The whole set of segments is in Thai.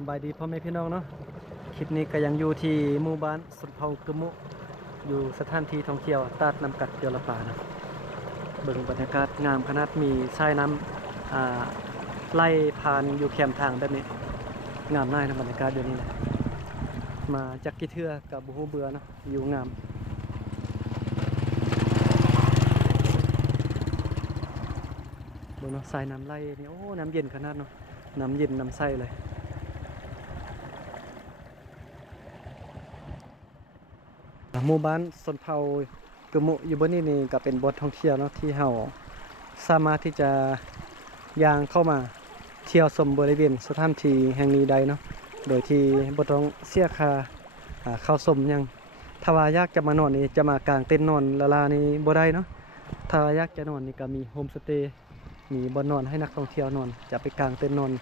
สบายดีพ่อแม่พี่น้องเนาะคลิปนี้ก็ยังอยู่ที่หมู่บ้านสุนเผากึมุอยู่สถานที่ท่องเที่ยวตาดน้ำกัดเดียวละป่านะเบิ่งบรรยากาศงามขนาดมีทรายน้ำไล่ผ่านอยู่แคมทางแบบนี้งามน่ายนะบรรยากาศเดี๋ยวนี้นะมาจากกี่เทื่อกับบุหูเบื่อเนาะอยู่งามเบิ่งเนาะทรายน้ำไล่นี่โอ้น้ำเย็นขนาดเนาะน้ำเย็นน้ำใสเลยหมู่บ้านสนเผากึมุอยู่บนนี้นี่ก็เป็นบ่อนท่องเที่ยวเนาะที่เฮาสามารถที่จะย่างเข้ามาเที่ยวชมบริเวณสถานที่แห่งนี้ได้เนาะโดยที่บ่ต้องเสียค่าเข้าชมหยังถ้าว่าอยากจะมานอนนี่จะมากางเต็นท์นอนละลานี่บ่ได้เนาะถ้าอยากจะนอนนี่ก็มีโฮมสเตย์มีบ่อนนอนให้นักท่องเที่ยวนอนจะไปกางเต็นท์นอน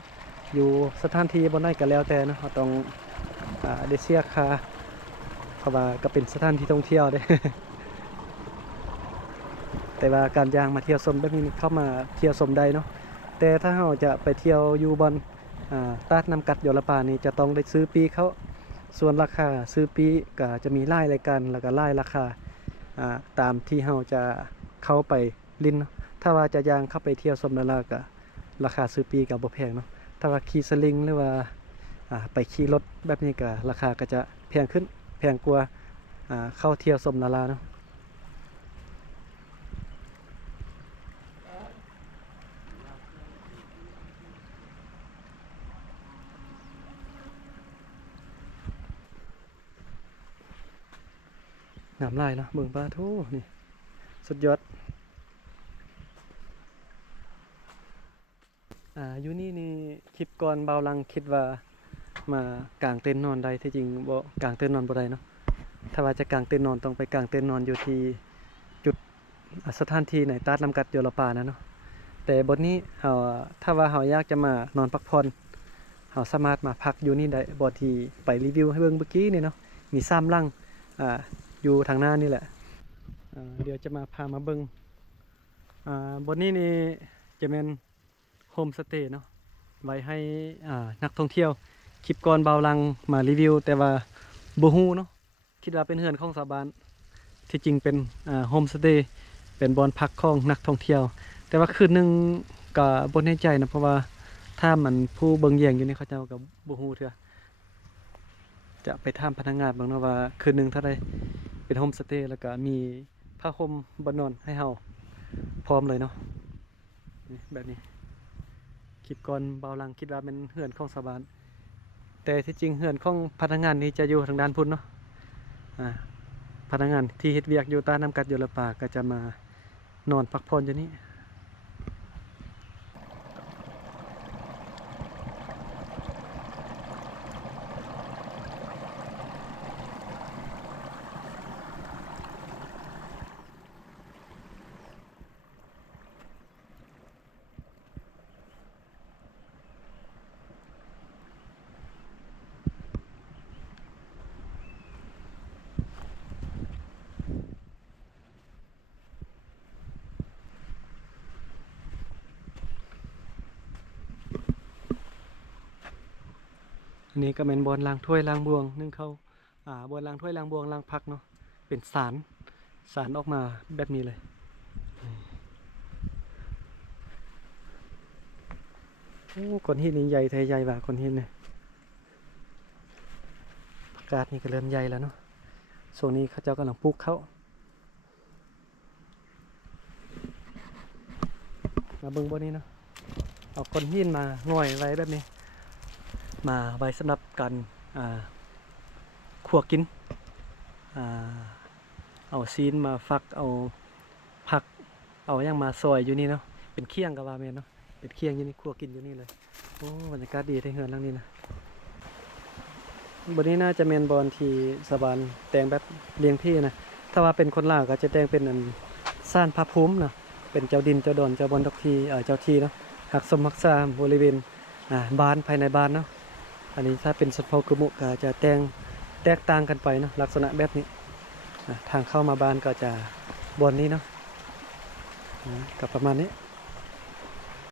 อยู่สถานที่บ่ได้ก็แล้วแต่เนาะเราต้องได้เสียค่าเพราะว่าก็เป็นสถานที่ท่องเที่ยวเด้ แต่ว่าการย่างมาเที่ยวชมแบบนี้เข้ามาเที่ยวชมได้เนาะแต่ถ้าเราจะไปเที่ยวอยู่บนตาดน้ำกัดยลปานี่จะต้องได้ซื้อปีเขาส่วนราคาซื้อปีก็จะมีรายรายการแล้วก็รายราคาตามที่เราจะเข้าไปลิ้นเนาะถ้าว่าจะย่างเข้าไปเที่ยวชมแล้วก็ราคาซื้อปีก็บ่แพงเนาะถ้าว่าขี่สลิงหรือว่าไปขี่รถแบบนี้ก็ราคาก็จะแพงขึ้นแพงกว่าเข้าเที่ยวชมนาลาเนาะน้ำลายเนาะเบิ่งปลาทูนี่สุดยอดอยู่นี่คลิปก่อนเบาลังคิดว่ามากางเต็นท์นอนได้ที่จริงบ่กางเต็นท์นอนบ่ได้เนาะถ้าว่าจะกางเต็นท์นอนต้องไปกางเต็นท์นอนอยู่ที่จุดสถานที่ในตาดลำกัดโยลปานะเนาะแต่บนนี้เฮาถ้าว่าเฮาอยากจะมานอนพักผ่อนเฮาสามารถมาพักอยู่นี่ได้บ่ที่ไปรีวิวให้เบิ่งเมื่อกี้นี่เนาะมี3หลังอยู่ทางหน้านี่แหละเดี๋ยวจะมาพามาเบิ่งบนนี้นี่จะเป็นโฮมสเตย์เนาะไว้ให้นักท่องเที่ยวคลิปก่อนเบาลังมารีวิวแต่ว่าบ่ฮู้เนาะคิดว่าเป็นเฮือนของชาวบ้านที่จริงเป็นโฮมสเตย์เป็นบ่อนพักของนักท่องเที่ยวแต่ว่าคืนนึงก็บ่แน่ใจนะเพราะว่าถ้ามันผู้เบิ่งแย่งอยู่นี่เขาเจ้าก็บ่ฮู้เทื่อจะไปถามพนักงานบ้างเนาะว่าคืนนึงเท่าใดเป็นโฮมสเตย์แล้วก็มีผ้าห่มบ่นอนให้เฮาพร้อมเลยเนาะแบบนี้คลิปก่อนเบาลังคิดว่าเป็นเฮือนของชาวบ้านแต่ที่จริงเฮือนของพนักงานนี้จะอยู่ทางด้านพุ่นเนาะพนักงานที่เฮ็ดเวียกอยู่ตาน้ำกัดอยู่ละป่าก็จะมานอนพักผ่อนอยู่นี่อันนี้ก็เป็นบอนล้างถ้วยล้างบวงนึ่งเข้าบอนล้างถ้วยล้างบวงล้างพักเนาะเป็นสารออกมาแบบนี้เลยโอ้ก้อนหินนี่ใหญ่ไทยใหญ่กว่าก้อนหินเนี่ยอากาศนี่ก็เริ่มใหญ่แล้วเนาะช่วงนี้เขาเจ้ากำลังปลูกเขามาเบิ่งบนนี้เนาะเอาก้อนหินมาง่อยไว้แบบนี้มาไว้สำหรับการคั่วกินเอาซีนมาฟักเอาผักเอาอย่างมาซอยอยู่นี่เนาะเป็นเคี่ยงกับว่าแม่นเนาะเป็นเคี่ยงอยู่นี่คั่วกินอยู่นี่เลยโอ้บรรยากาศดีที่เฮือนหลังนี้นะบนนี้น่าจะเมนบอลที่สะบานแต่งแบบเลี้ยงพี่นะถ้าว่าเป็นคนลาวก็จะแต่งเป็นซ่านพระภูมินะเป็นเจ้าดินเจ้าดอนเจ้าบอลทุกทีเจ้าทีเนาะหักสมหักษาบริเวณบ้านภายในบ้านเนาะอันนี้ถ้าเป็นสนเผากึมุก็จะแตกต่างกันไปเนาะลักษณะแบบนี้ทางเข้ามาบ้านก็จะบนนี้เนาะกับประมาณนี้